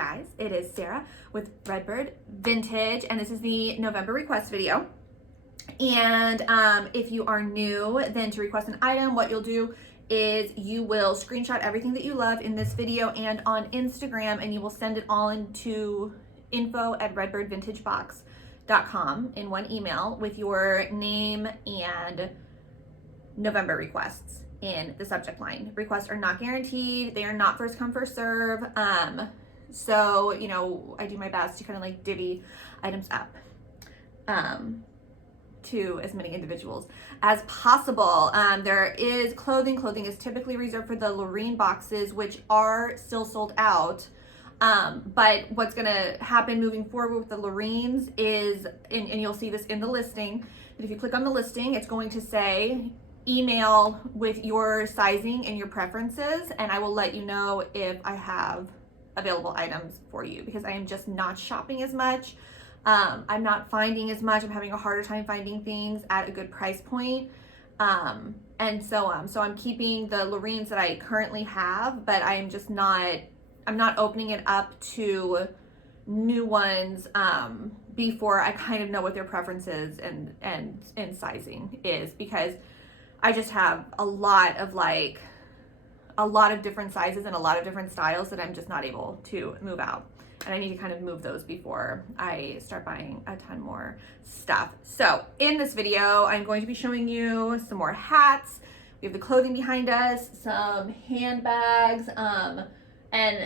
guys, it is Sarah with Redbird Vintage, and this is the November request video. And if you are new, then to request an item, what you'll do is you will screenshot everything that you love in this video and on Instagram, and you will send it all into info@redbirdvintagebox.com in one email with your name and November requests in the subject line. Requests are not guaranteed. They are not first come, first serve. So, you know, I do my best to kind of like divvy items up to as many individuals as possible. There is clothing. Clothing is typically reserved for the Lorene boxes, which are still sold out. But what's gonna happen moving forward with the Lorenes is, and you'll see this in the listing, that if you click on the listing, it's going to say email with your sizing and your preferences, and I will let you know if I have available items for you, because I am just not shopping as much. I'm not finding as much. I'm having a harder time finding things at a good price point. And so I'm keeping the Lorenes that I currently have, but I'm not opening it up to new ones before I kind of know what their preferences and sizing is, because I just have a lot of different sizes and a lot of different styles that I'm just not able to move out. And I need to kind of move those before I start buying a ton more stuff. So in this video, I'm going to be showing you some more hats. We have the clothing behind us, some handbags, and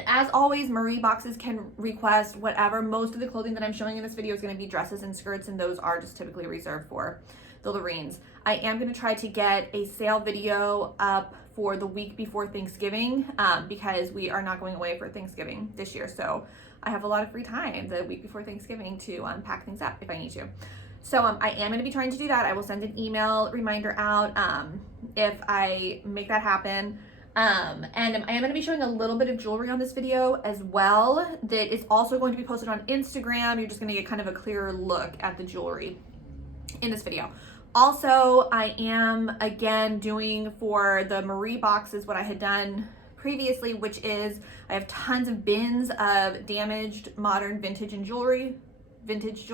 as always, Marie boxes can request whatever. Most of the clothing that I'm showing in this video is going to be dresses and skirts, and those are just typically reserved for the Lorenes. I am going to try to get a sale video up for the week before Thanksgiving, because we are not going away for Thanksgiving this year. So I have a lot of free time the week before Thanksgiving to pack things up if I need to. So I am going to be trying to do that. I will send an email reminder out if I make that happen. And I am going to be showing a little bit of jewelry on this video as well that is also going to be posted on Instagram. You're just going to get kind of a clearer look at the jewelry in this video. Also, I am again doing for the Marie boxes what I had done previously, which is I have tons of bins of damaged modern vintage jewelry. It's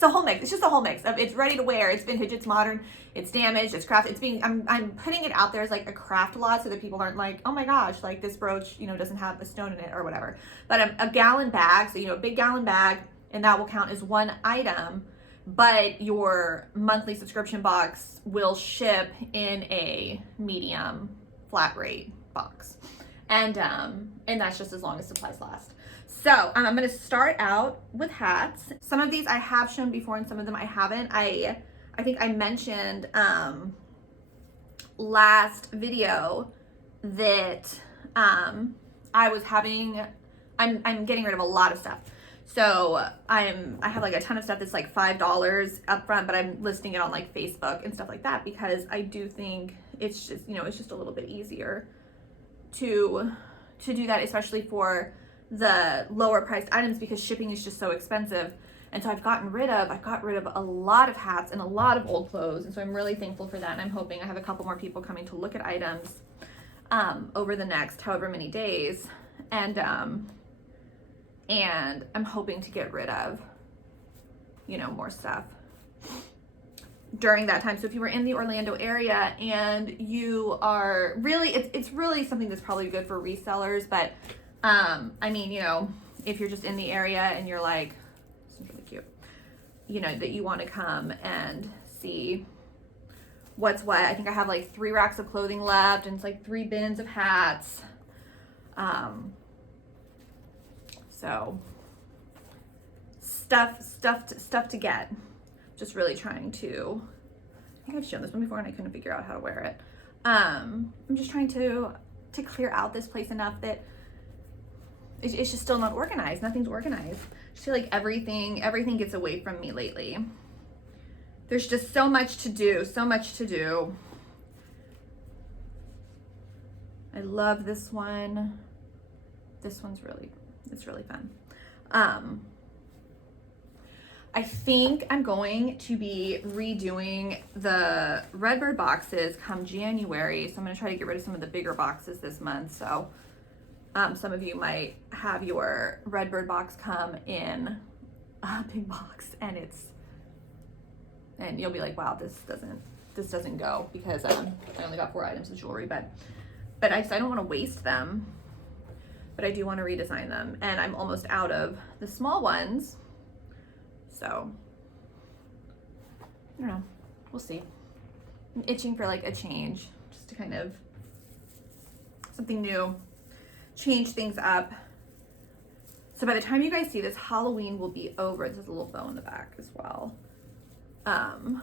a whole mix. It's just a whole mix of, it's ready to wear, it's vintage, it's modern, it's damaged, it's craft. I'm putting it out there as like a craft lot so that people aren't like, oh my gosh, like this brooch, you know, doesn't have a stone in it or whatever. But a gallon bag, so you know, a big gallon bag, and that will count as one item. But your monthly subscription box will ship in a medium flat rate box, and that's just as long as supplies last. So I'm going to start out with hats. Some of these I have shown before, and some of them I haven't. I think I mentioned last video that I was having. I'm getting rid of a lot of stuff. So I have like a ton of stuff that's like $5 up front, but I'm listing it on like Facebook and stuff like that, because I do think it's just, you know, it's just a little bit easier to do that, especially for the lower priced items, because shipping is just so expensive. And so I've got rid of a lot of hats and a lot of old clothes. And so I'm really thankful for that. And I'm hoping I have a couple more people coming to look at items over the next however many days. And I'm hoping to get rid of, you know, more stuff during that time. So if you were in the Orlando area and you are really, it's really something that's probably good for resellers. But I mean, you know, if you're just in the area and you're like, this is really cute, you know, that you want to come and see what's what. I think I have like 3 racks of clothing left, and it's like 3 bins of hats. So stuff to get. Just really trying to, I think I've shown this one before and I couldn't figure out how to wear it. I'm just trying to clear out this place enough that it's just still not organized. Nothing's organized. I just feel like everything gets away from me lately. There's just so much to do, I love this one. This one's it's really fun. I think I'm going to be redoing the Redbird boxes come January. So I'm going to try to get rid of some of the bigger boxes this month. So Some of you might have your Redbird box come in a big box, and you'll be like, wow, this doesn't go, because I only got 4 items of jewelry, but I don't want to waste them, but I do want to redesign them, and I'm almost out of the small ones, so I don't know, we'll see. I'm itching for like a change, just to kind of something new, change things up. So by the time you guys see this, Halloween will be over. There's a little bow in the back as well. And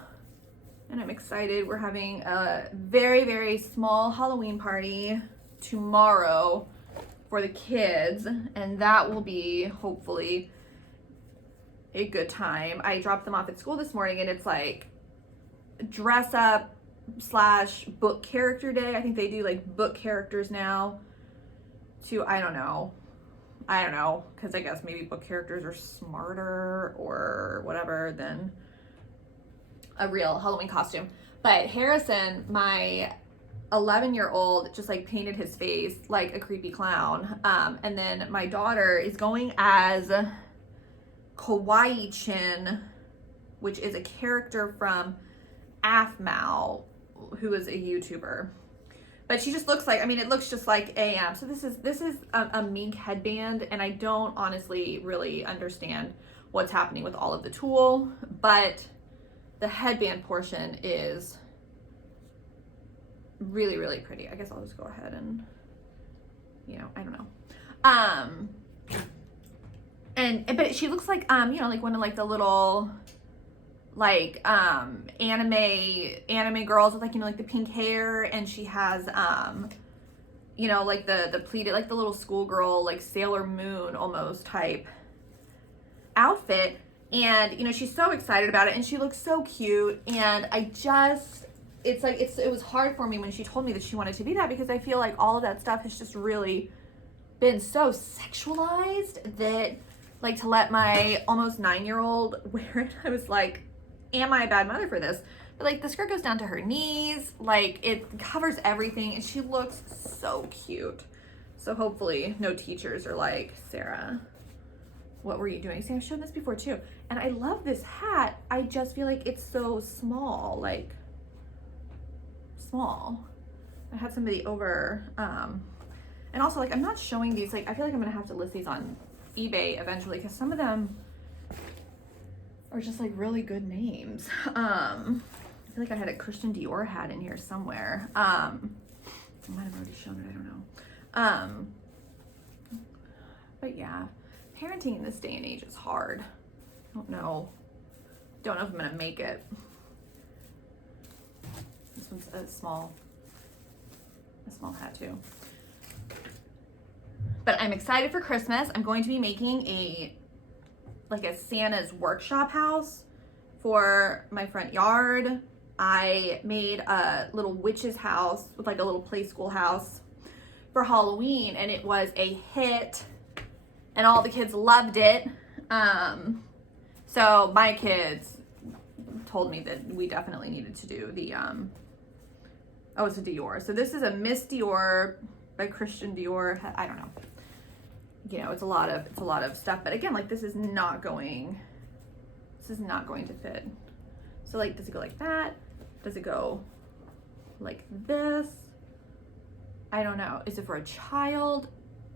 I'm excited. We're having a very, very small Halloween party tomorrow for the kids, and that will be hopefully a good time. I dropped them off at school this morning, and it's like dress up / book character day. I think they do like book characters now too. I don't know, because I guess maybe book characters are smarter or whatever than a real Halloween costume. But Harrison, my 11-year-old, just like painted his face like a creepy clown. And then my daughter is going as Kawaii Chin, which is a character from Afmao, who is a YouTuber. But she just looks like, I mean, it looks just like AM. So this is a mink headband, and I don't honestly really understand what's happening with all of the tulle, but the headband portion is really, really pretty. I guess I'll just go ahead and, I don't know. But she looks like, like one of like the little, like, anime girls with like, like the pink hair, and she has, like the pleated, like the little schoolgirl, like Sailor Moon almost type outfit. And, she's so excited about it, and she looks so cute. And it was hard for me when she told me that she wanted to be that, because I feel like all of that stuff has just really been so sexualized that, like, to let my almost 9-year-old wear it, I was like, am I a bad mother for this? But like, the skirt goes down to her knees, like it covers everything, and she looks so cute. So hopefully no teachers are like, Sarah, what were you doing? See, I've shown this before too. And I love this hat. I just feel like it's so small, like small. I had somebody over, and also like, I'm not showing these, like, I feel like I'm gonna have to list these on eBay eventually, because some of them are just like really good names. I feel like I had a Christian Dior hat in here somewhere. I might have already shown it, I don't know. But yeah, parenting in this day and age is hard. I don't know if I'm gonna make it. This one's a small hat too. But I'm excited for Christmas. I'm going to be making a Santa's workshop house for my front yard. I made a little witch's house with like a little play school house for Halloween, and it was a hit, and all the kids loved it. So my kids told me that we definitely needed to do the, it's a Dior. So this is a Miss Dior by Christian Dior. I don't know. It's a lot of stuff, but again, like, this is not going to fit. So like, does it go like that? Does it go like this? I don't know. Is it for a child?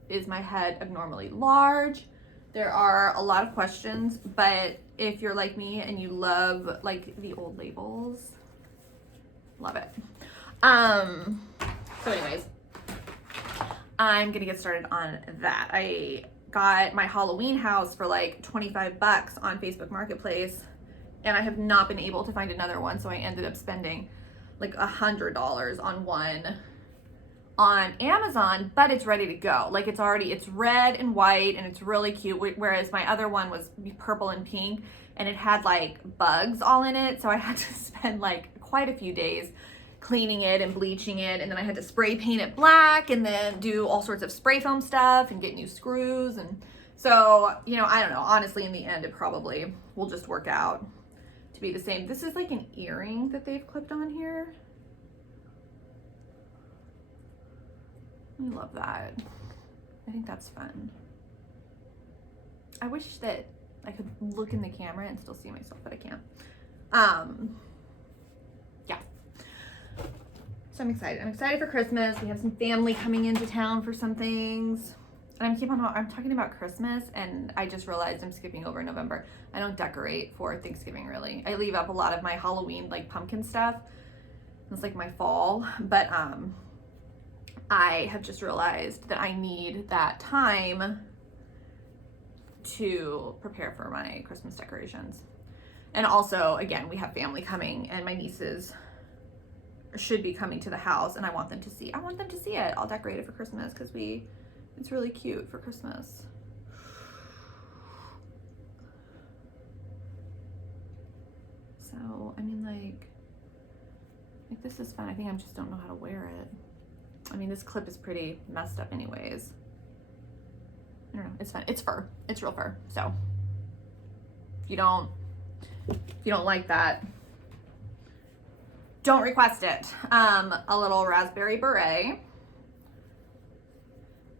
Is my head abnormally large? There are a lot of questions, but if you're like me and you love like the old labels, love it. So anyways, I'm gonna get started on that. I got my Halloween house for like 25 bucks on Facebook Marketplace, and I have not been able to find another one, so I ended up spending like $100 on one on Amazon, but it's ready to go. Like, it's red and white, and it's really cute, whereas my other one was purple and pink, and it had like bugs all in it, so I had to spend like quite a few days cleaning it and bleaching it, and then I had to spray paint it black, and then do all sorts of spray foam stuff and get new screws. And so, I don't know, honestly, in the end, it probably will just work out to be the same. This is like an earring that they've clipped on here. I love that. I think that's fun. I wish that I could look in the camera and still see myself, but I can't. Yeah. So I'm excited. I'm excited for Christmas. We have some family coming into town for some things. And I'm talking about Christmas, and I just realized I'm skipping over November. I don't decorate for Thanksgiving, really. I leave up a lot of my Halloween, like pumpkin stuff. It's like my fall, but I have just realized that I need that time to prepare for my Christmas decorations. And also, again, we have family coming, and my nieces should be coming to the house, and I want them to see it. I'll decorate it for Christmas because it's really cute for Christmas. So, I mean, like this is fun. I think I just don't know how to wear it. I mean, this clip is pretty messed up anyways. I don't know, it's fun. It's fur, it's real fur. So if you don't like that, don't request it. A little raspberry beret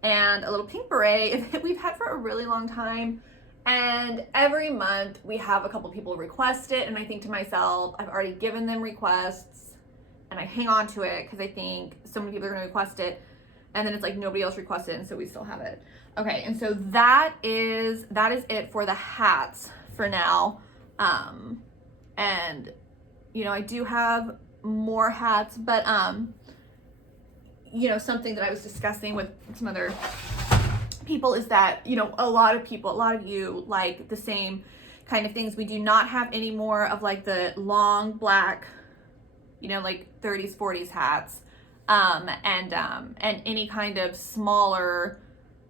and a little pink beret that we've had for a really long time. And every month we have a couple people request it, and I think to myself, I've already given them requests, and I hang on to it because I think so many people are gonna request it, and then it's like nobody else requested, and so we still have it. Okay, and so that is it for the hats for now. And you know, I do have more hats, but you know, something that I was discussing with some other people is that, you know, a lot of you like the same kind of things. We do not have any more of like the long black, you know, like 30s, 40s hats, and any kind of smaller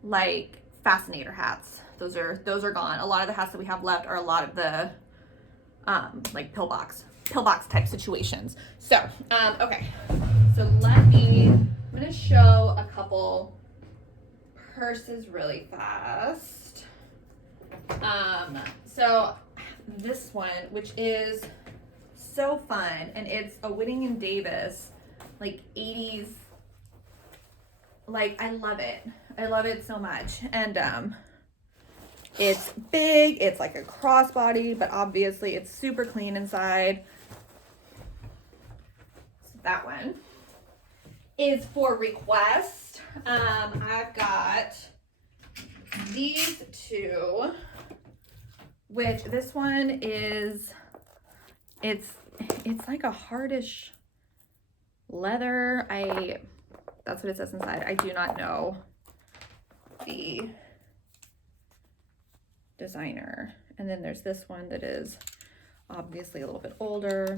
like fascinator hats. Those are gone. A lot of the hats that we have left are a lot of the like pillbox type situations. So okay, so I'm gonna show a couple purses really fast. So this one, which is so fun, and it's a Whitting and Davis, like 80s, like I love it so much. And it's big, it's like a crossbody, but obviously it's super clean inside. So that one is for request. I've got these two, which this one is, it's like a hardish leather. That's what it says inside. I do not know the designer. And then there's this one that is obviously a little bit older.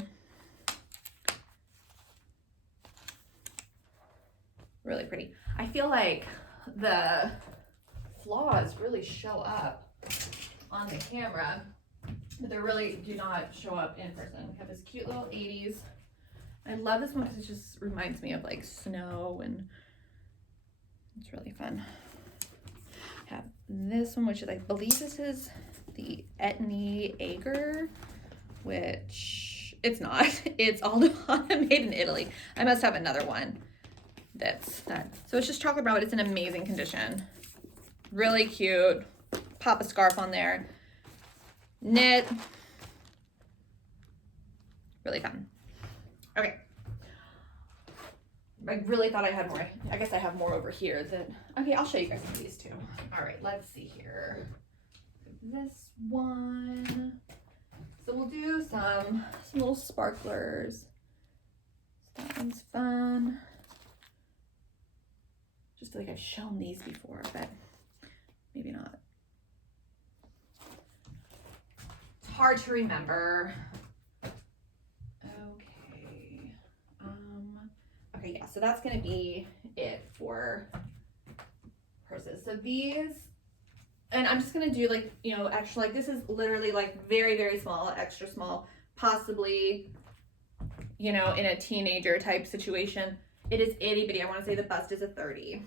Really pretty. I feel like the flaws really show up on the camera, but they really do not show up in person. We have this cute little 80s. I love this one because it just reminds me of like snow, and it's really fun. I have this one, which is, I believe this is the Etnie Ager, which it's not. It's all made in Italy. I must have another one that's that. So it's just chocolate brown, but it's in amazing condition. Really cute. Pop a scarf on there. Knit. Really fun. Okay. I really thought I had more. I guess I have more over here. Okay, I'll show you guys some of these too. All right, let's see here. This one. So we'll do some little sparklers. So that one's fun. Just feel like I've shown these before, but maybe not. It's hard to remember. Okay, yeah, so that's gonna be it for purses. So these, and I'm just gonna do like, you know, actually, like this is literally like very, very small, extra small, possibly, you know, in a teenager type situation. It is itty bitty. I wanna say the bust is a 30.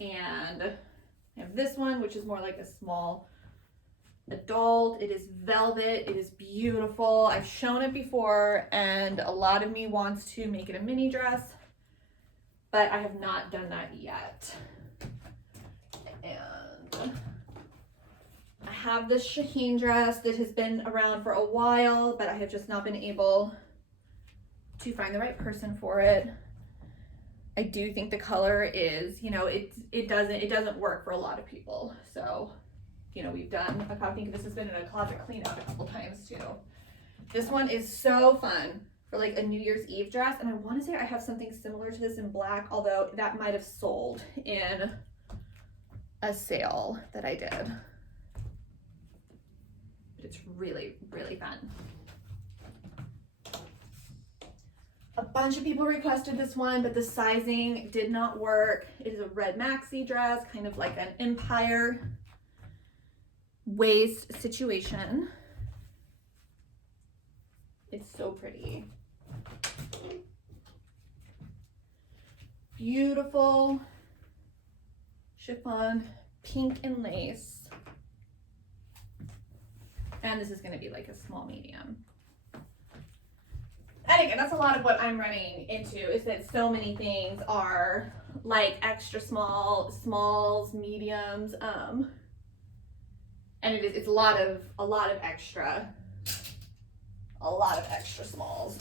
And I have this one, which is more like a small adult. It is velvet. It is beautiful. I've shown it before, and a lot of me wants to make it a mini dress, but I have not done that yet. I have this Shaheen dress that has been around for a while, but I have just not been able to find the right person for it. I do think the color is, you know, it doesn't work for a lot of people. So, you know, we've done, I think this has been in a closet cleanup a couple times too. This one is so fun for like a New Year's Eve dress. And I want to say I have something similar to this in black, although that might have sold in a sale that I did. But it's really, really fun. A bunch of people requested this one, but the sizing did not work. It is a red maxi dress, kind of like an empire waist situation. It's so pretty. Beautiful chiffon, pink and lace. And this is gonna be like a small medium. And again, that's a lot of what I'm running into, is that so many things are like extra small, smalls, mediums, and it's a lot of extra smalls.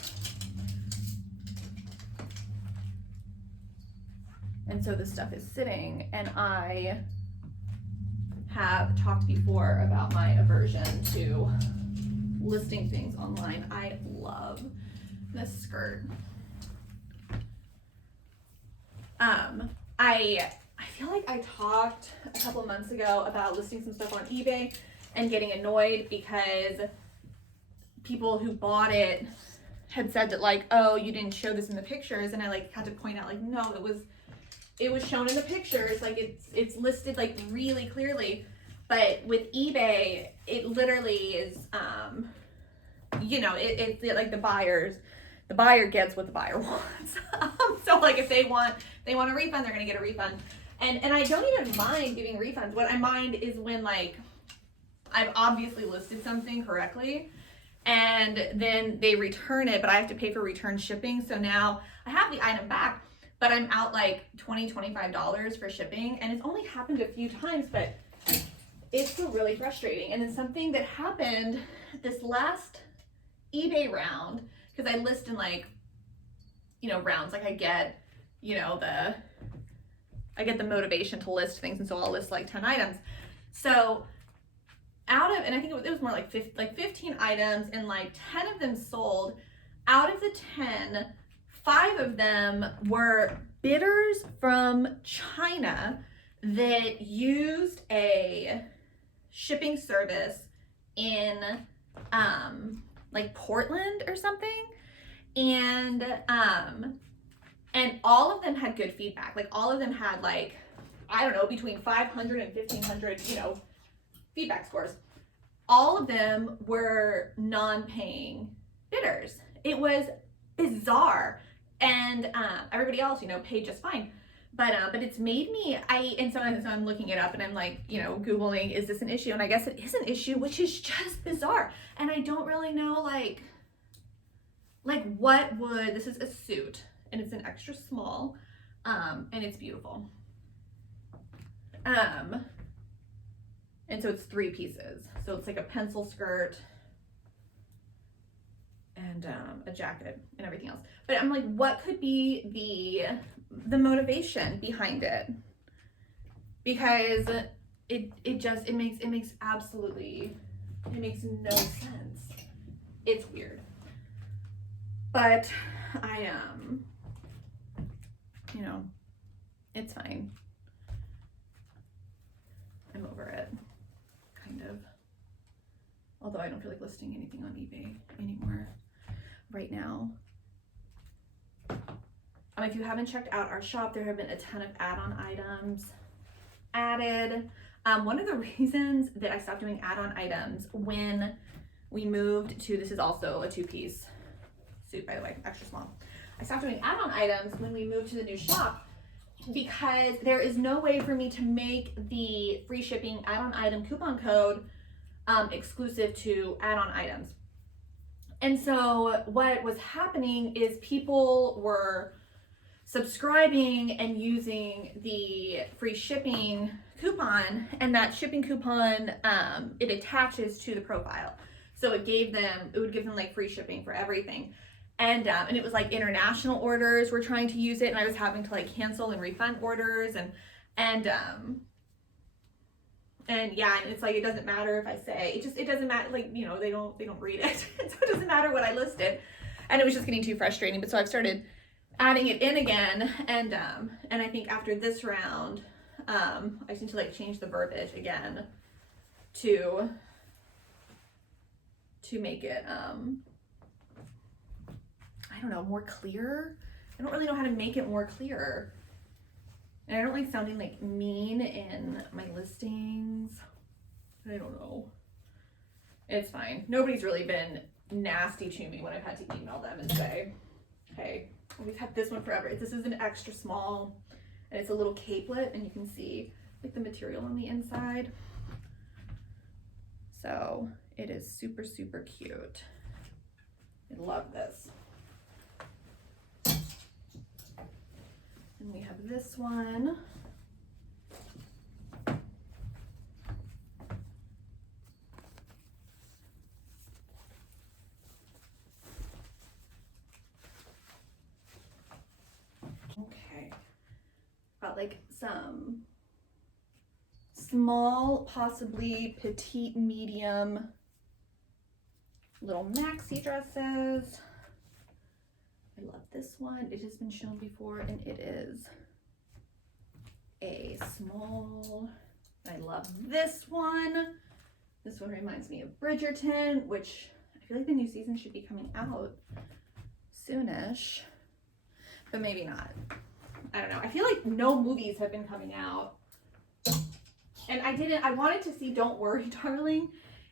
And so this stuff is sitting, and I have talked before about my aversion to listing things online. I love this skirt. I feel like I talked a couple months ago about listing some stuff on eBay and getting annoyed because people who bought it had said that like, oh, you didn't show this in the pictures, and I like had to point out like, no, it was shown in the pictures, like it's listed like really clearly. But with eBay, it literally is you know, it's like the buyer gets what the buyer wants. So like if they want a refund, they're gonna get a refund. And I don't even mind giving refunds. What I mind is when like I've obviously listed something correctly and then they return it, but I have to pay for return shipping. So now I have the item back, but I'm out like $20, $25 for shipping. And it's only happened a few times, but it's still really frustrating. And then something that happened this last eBay round, because I list in like, you know, rounds, like I get, you know, I get the motivation to list things, and so I'll list like 10 items. So out of, and I think it was more like 15 items, and like 10 of them sold. Out of the 10, 5 of them were bidders from China that used a shipping service in like Portland or something, and all of them had good feedback. Like all of them had like, I don't know, between 500 and 1500, you know, feedback scores. All of them were non-paying bidders. It was bizarre, and everybody else, you know, paid just fine. But it's made me, so I'm looking it up, and I'm like, you know, Googling, is this an issue? And I guess it is an issue, which is just bizarre. And I don't really know, like what would, this is a suit, and it's an extra small, and it's beautiful. And so it's 3 pieces. So it's like a pencil skirt and a jacket and everything else. But I'm like, what could be the motivation behind it? Because it makes no sense. It's weird. But I you know, it's fine. I'm over it, kind of. Although I don't feel like listing anything on eBay anymore right now. If you haven't checked out our shop, there have been a ton of add-on items added. One of the reasons that I stopped doing add-on items when we moved to, this is also a 2-piece suit, by the way, extra small. I stopped doing add-on items when we moved to the new shop because there is no way for me to make the free shipping add-on item coupon code exclusive to add-on items. And so what was happening is people were subscribing and using the free shipping coupon, and that shipping coupon, it attaches to the profile. So it would give them like free shipping for everything. And it was like international orders were trying to use it, and I was having to like cancel and refund orders, and yeah, and it's like, it doesn't matter if I say, it doesn't matter, like, you know, they don't read it. So it doesn't matter what I listed. And it was just getting too frustrating. But so I've started adding it in again, and I think after this round, I just need to like change the verbiage again to make it I don't know, more clear. I don't really know how to make it more clear. And I don't like sounding like mean in my listings. I don't know. It's fine. Nobody's really been nasty to me when I've had to email them and say, hey, we've had this one forever. This is an extra small, and it's a little capelet, and you can see like the material on the inside. So it is super, super cute. I love this. And we have this one. Okay. Got like some small, possibly petite, medium little maxi dresses. I love this one. It has been shown before, and it is a small. I love this one. This one reminds me of Bridgerton, which I feel like the new season should be coming out soonish, but maybe not. I don't know. I feel like no movies have been coming out. And I wanted to see Don't Worry, Darling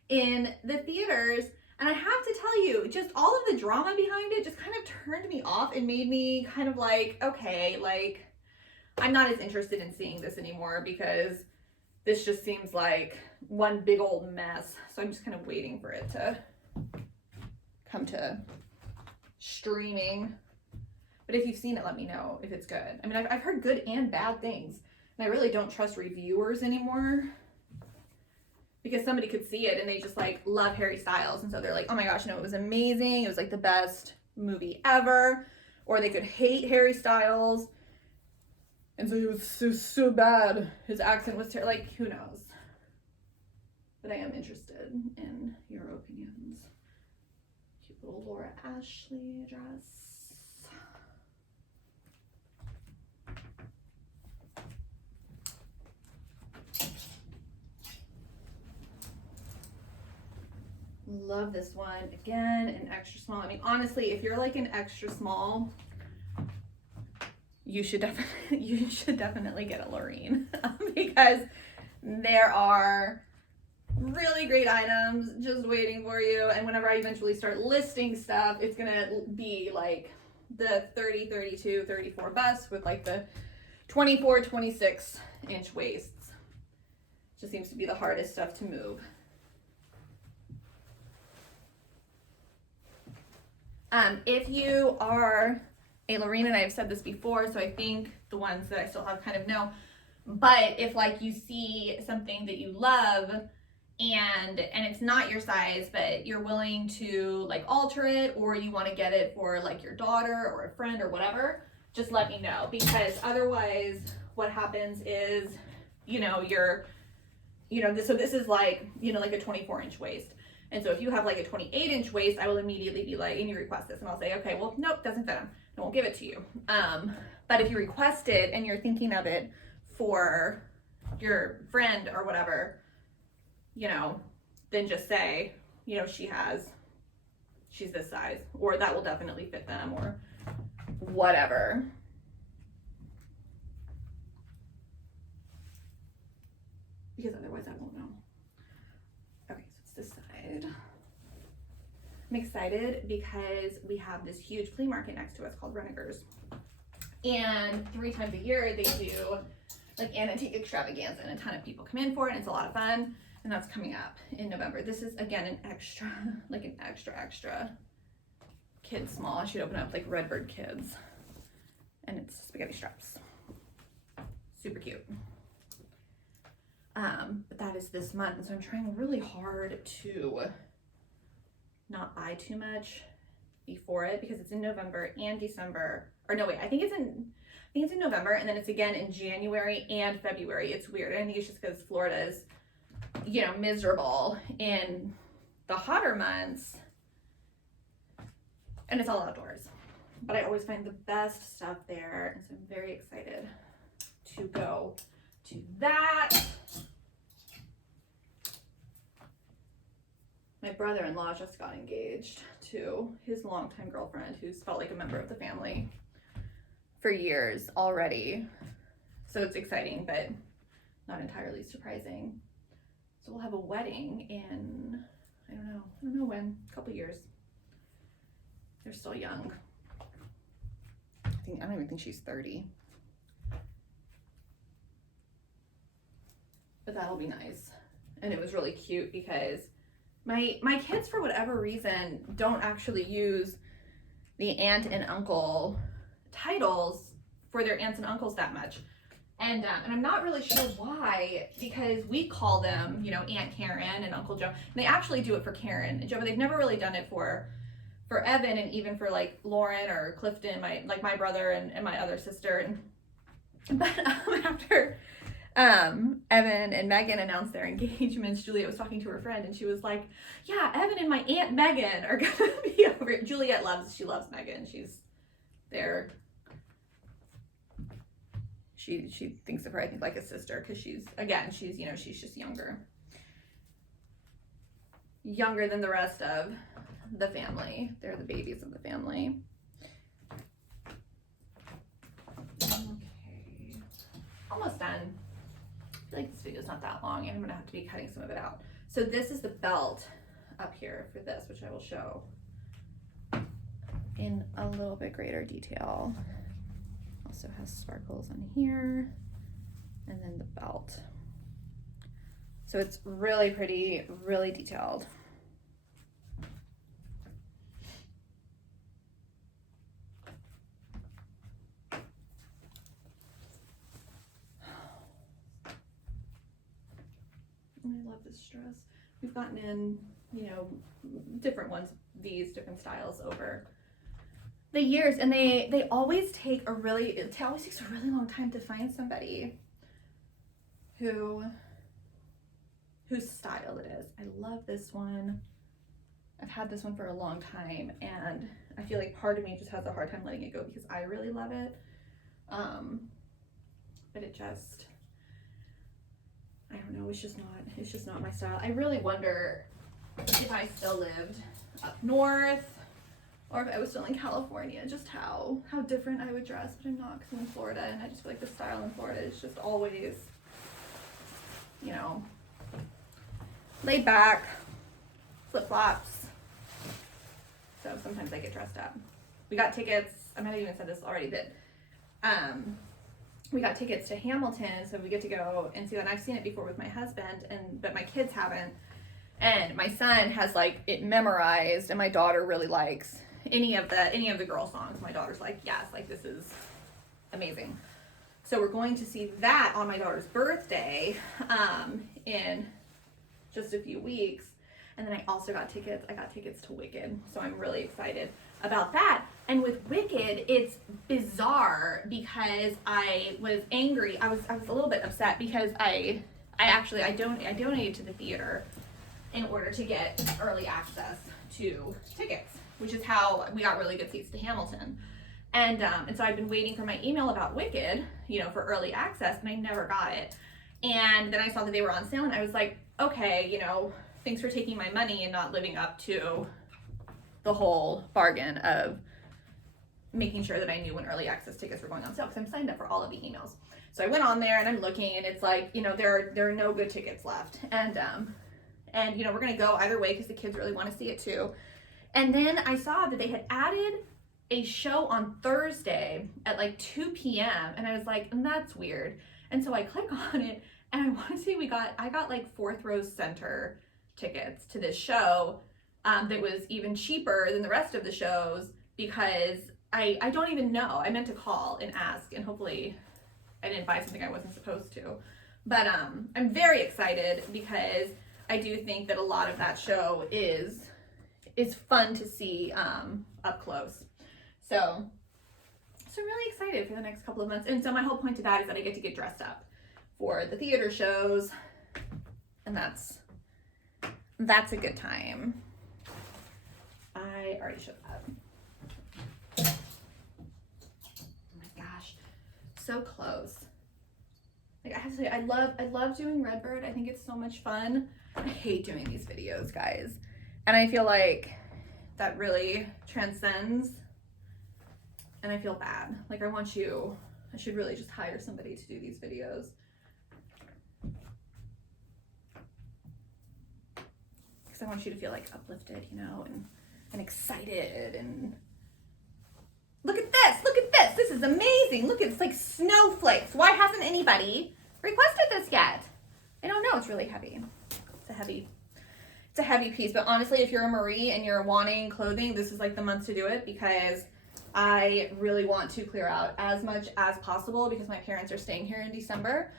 in the theaters. And I have to tell you, just all of the drama behind it just kind of turned me off and made me kind of like, okay, like, I'm not as interested in seeing this anymore because this just seems like one big old mess. So I'm just kind of waiting for it to come to streaming. But if you've seen it, let me know if it's good. I mean, I've heard good and bad things, and I really don't trust reviewers anymore, because somebody could see it and they just like love Harry Styles, and so they're like, oh my gosh, no, it was amazing, it was like the best movie ever. Or they could hate Harry Styles, and so he was so bad, his accent was terrible. Like, who knows? But I am interested in your opinions. Cute little Laura Ashley dress. Love this one. Again, an extra small. I mean, honestly, if you're like an extra small, you should definitely get a Lorene because there are really great items just waiting for you. And whenever I eventually start listing stuff, it's gonna be like the 30, 32, 34 bust with like the 24, 26 inch waists. Just seems to be the hardest stuff to move. If you are a Lorene, and I've said this before, so I think the ones that I still have kind of know, but if like you see something that you love and it's not your size, but you're willing to like alter it, or you want to get it for like your daughter or a friend or whatever, just let me know, because otherwise what happens is, this is like, like a 24-inch waist. And so if you have like a 28-inch waist, I will immediately be like, and you request this, and I'll say, okay, well, nope, doesn't fit them. I won't give it to you. But if you request it and you're thinking of it for your friend or whatever, then just say, she's this size, or that will definitely fit them, or whatever. Because otherwise I won't know. Okay, so it's this side. I'm excited because we have this huge flea market next to us called Renegers. And 3 times a year they do like antique extravaganza, and a ton of people come in for it, and it's a lot of fun. And that's coming up in November. This is again an extra kid small. I should open up like Redbird kids. And it's spaghetti straps. Super cute. But that is this month, and so I'm trying really hard to not buy too much before it, because it's in November and December. Or no, wait, I think it's in November, and then it's again in January and February. It's weird. I think it's just because Florida is, you know, miserable in the hotter months, and it's all outdoors. But I always find the best stuff there, and so I'm very excited to go to that. My brother-in-law just got engaged to his longtime girlfriend, who's felt like a member of the family for years already. So it's exciting, but not entirely surprising. So we'll have a wedding in, I don't know when, a couple years. They're still young. I don't even think she's 30. But that'll be nice. And it was really cute because my kids, for whatever reason, don't actually use the aunt and uncle titles for their aunts and uncles that much. And I'm not really sure why, because we call them, you know, Aunt Karen and Uncle Joe. And they actually do it for Karen and Joe, but they've never really done it for Evan, and even for like Lauren or Clifton, my brother and my other sister. But after Evan and Megan announced their engagements, Juliet was talking to her friend, and she was like, yeah, Evan and my Aunt Megan are gonna be over it. Juliet loves Megan. She's there. She thinks of her, I think, like a sister, because she's just younger than the rest of the family. They're the babies of the family. Okay, almost done. I feel like this video is not that long, and I'm gonna have to be cutting some of it out. So this is the belt up here for this, which I will show in a little bit greater detail. Also has sparkles on here, and then the belt. So it's really pretty, really detailed. I love this dress. We've gotten in, you know, different ones, these different styles over the years, and they always take it always takes a really long time to find somebody whose style it is. I love this one. I've had this one for a long time, and I feel like part of me just has a hard time letting it go because I really love it. But it just, I don't know, it's just not my style. I really wonder if I still lived up north, or if I was still in California, just how different I would dress, but I'm not, because I'm in Florida, and I just feel like the style in Florida is just always, you know, laid back, flip-flops. So sometimes I get dressed up. We got tickets, I might have even said this already, but we got tickets to Hamilton, so we get to go and see that. And I've seen it before with my husband, but my kids haven't. And my son has like it memorized, and my daughter really likes any of the girl songs. My daughter's like, yes, like this is amazing. So we're going to see that on my daughter's birthday in just a few weeks. And then I also got tickets. I got tickets to Wicked, so I'm really excited about that. And with Wicked, it's bizarre because I was angry. I was a little bit upset because I donated to the theater in order to get early access to tickets, which is how we got really good seats to Hamilton. And so I've been waiting for my email about Wicked, you know, for early access, and I never got it. And then I saw that they were on sale, and I was like, okay, you know, thanks for taking my money and not living up to the whole bargain of making sure that I knew when early access tickets were going on sale, because I'm signed up for all of the emails. So I went on there and I'm looking, and it's like, you know, there are no good tickets left. And you know, we're gonna go either way because the kids really want to see it too. And then I saw that they had added a show on Thursday at like 2 p.m. and I was like, that's weird. And so I click on it, and I want to say I got like 4th row center tickets to this show that was even cheaper than the rest of the shows, because I don't even know. I meant to call and ask, and hopefully I didn't buy something I wasn't supposed to. But I'm very excited because I do think that a lot of that show is fun to see up close. So I'm really excited for the next couple of months. And so my whole point to that is that I get to get dressed up for the theater shows, and that's a good time. I already showed that. Oh my gosh, so close. Like, I have to say, I love doing Redbird. I think it's so much fun. I hate doing these videos, guys. And I feel like that really transcends, and I feel bad. Like, I should really just hire somebody to do these videos. Because I want you to feel like uplifted, you know, and excited, and look at this, this is amazing. Look, it's like snowflakes. Why hasn't anybody requested this yet? I don't know, it's really heavy. It's a heavy piece, but honestly, if you're a Marie and you're wanting clothing, this is like the month to do it, because I really want to clear out as much as possible because my parents are staying here in December,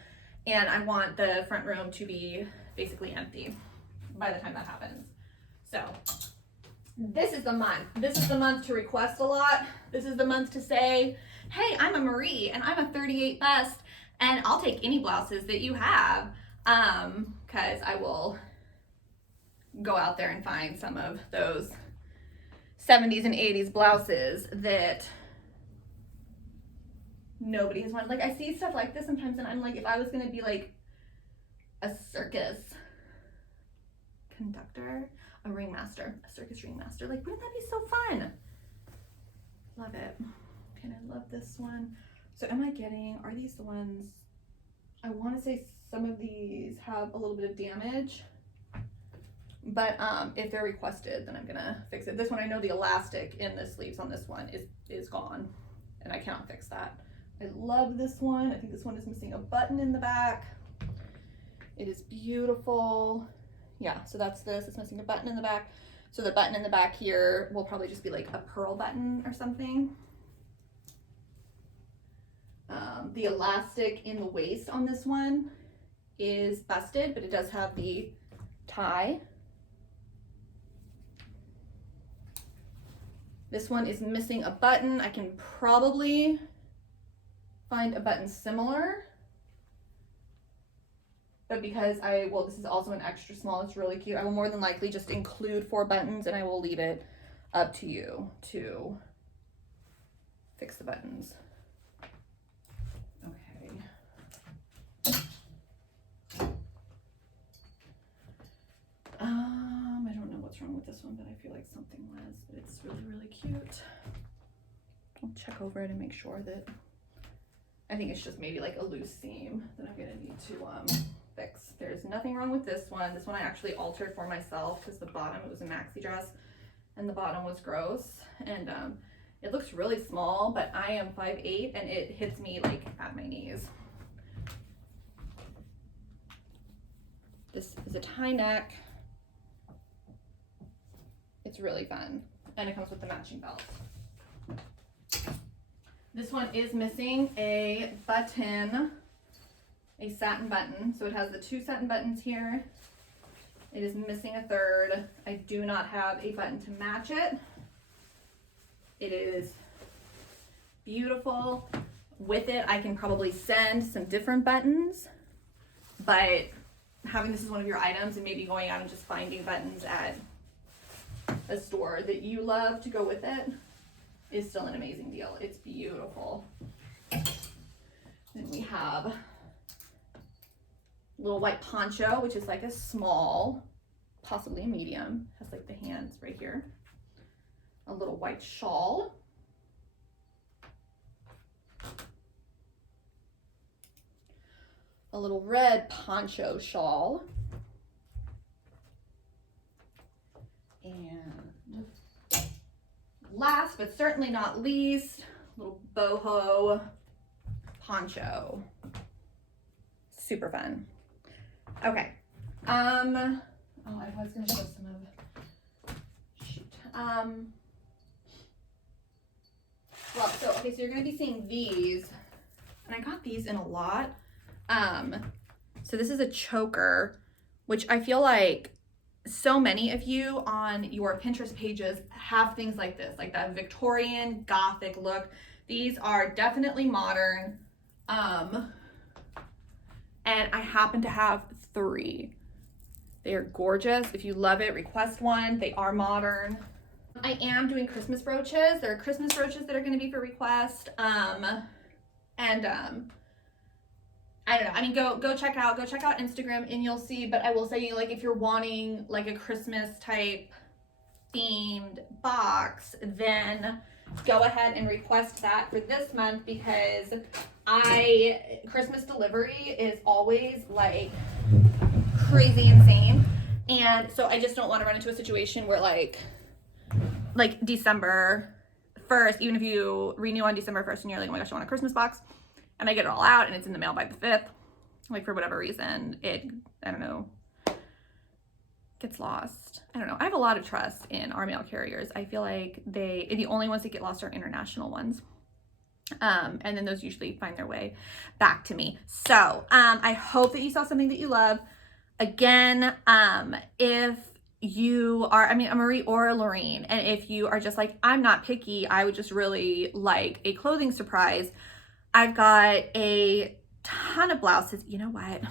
and I want the front room to be basically empty by the time that happens. So this is the month. This is the month to request a lot. This is the month to say, hey, I'm a Marie and I'm a 38 bust, and I'll take any blouses that you have, because I will go out there and find some of those 70s and 80s blouses that nobody has wanted. Like, I see stuff like this sometimes, and I'm like, if I was gonna be like a circus conductor, a circus ringmaster, like, wouldn't that be so fun? Love it. Okay, I love this one. So are these the ones? I want to say some of these have a little bit of damage, but if they're requested, then I'm gonna fix it. This one, I know the elastic in the sleeves on this one is gone, and I cannot fix that. I love this one. I think this one is missing a button in the back. It is beautiful. Yeah, so that's this. It's missing a button in the back. So the button in the back here will probably just be like a pearl button or something. The elastic in the waist on this one is busted, but it does have the tie. This one is missing a button. I can probably find a button similar, but because this is also an extra small, it's really cute. I will more than likely just include 4 buttons, and I will leave it up to you to fix the buttons. Okay. I don't know what's wrong with this one, but I feel like something was, but it's really, really cute. I'll check over it and make sure that, I think it's just maybe like a loose seam that I'm gonna need to fix. There's nothing wrong with this one. This one I actually altered for myself because the bottom, it was a maxi dress, and the bottom was gross, and it looks really small, but I am 5'8", and it hits me like at my knees. This is a tie neck. It's really fun, and it comes with the matching belt. This one is missing a button, a satin button. So it has the 2 satin buttons here. It is missing a 3rd. I do not have a button to match it. It is beautiful. With it, I can probably send some different buttons, but having this as one of your items and maybe going out and just finding buttons at a store that you love to go with it is still an amazing deal. It's beautiful. Then we have a little white poncho, which is like a small, possibly a medium. Has like the hands right here. A little white shawl. A little red poncho shawl. And last but certainly not least, little boho poncho. Super fun. Okay. Oh, I was gonna show some of, shoot. Well, so you're gonna be seeing these, and I got these in a lot. So this is a choker, which I feel like so many of you on your Pinterest pages have things like this, like that Victorian Gothic look. These are definitely modern. And I happen to have 3. They are gorgeous. If you love it, request one. They are modern. I am doing Christmas brooches. There are Christmas brooches that are going to be for request. I don't know. I mean, go check out Instagram and you'll see. But I will say, like, if you're wanting like a Christmas type themed box, then go ahead and request that for this month, because Christmas delivery is always like crazy insane, and so I just don't want to run into a situation where like December 1st, even if you renew on December 1st and you're like, oh my gosh, I want a Christmas box, and I get it all out and it's in the mail by the 5th, like for whatever reason I don't know, gets lost. I don't know. I have a lot of trust in our mail carriers. I feel like the only ones that get lost are international ones. And then those usually find their way back to me. So I hope that you saw something that you love. Again, if you are, I mean, a Marie or a Lorraine, and if you are just like, I'm not picky, I would just really like a clothing surprise, I've got a ton of blouses. You know what?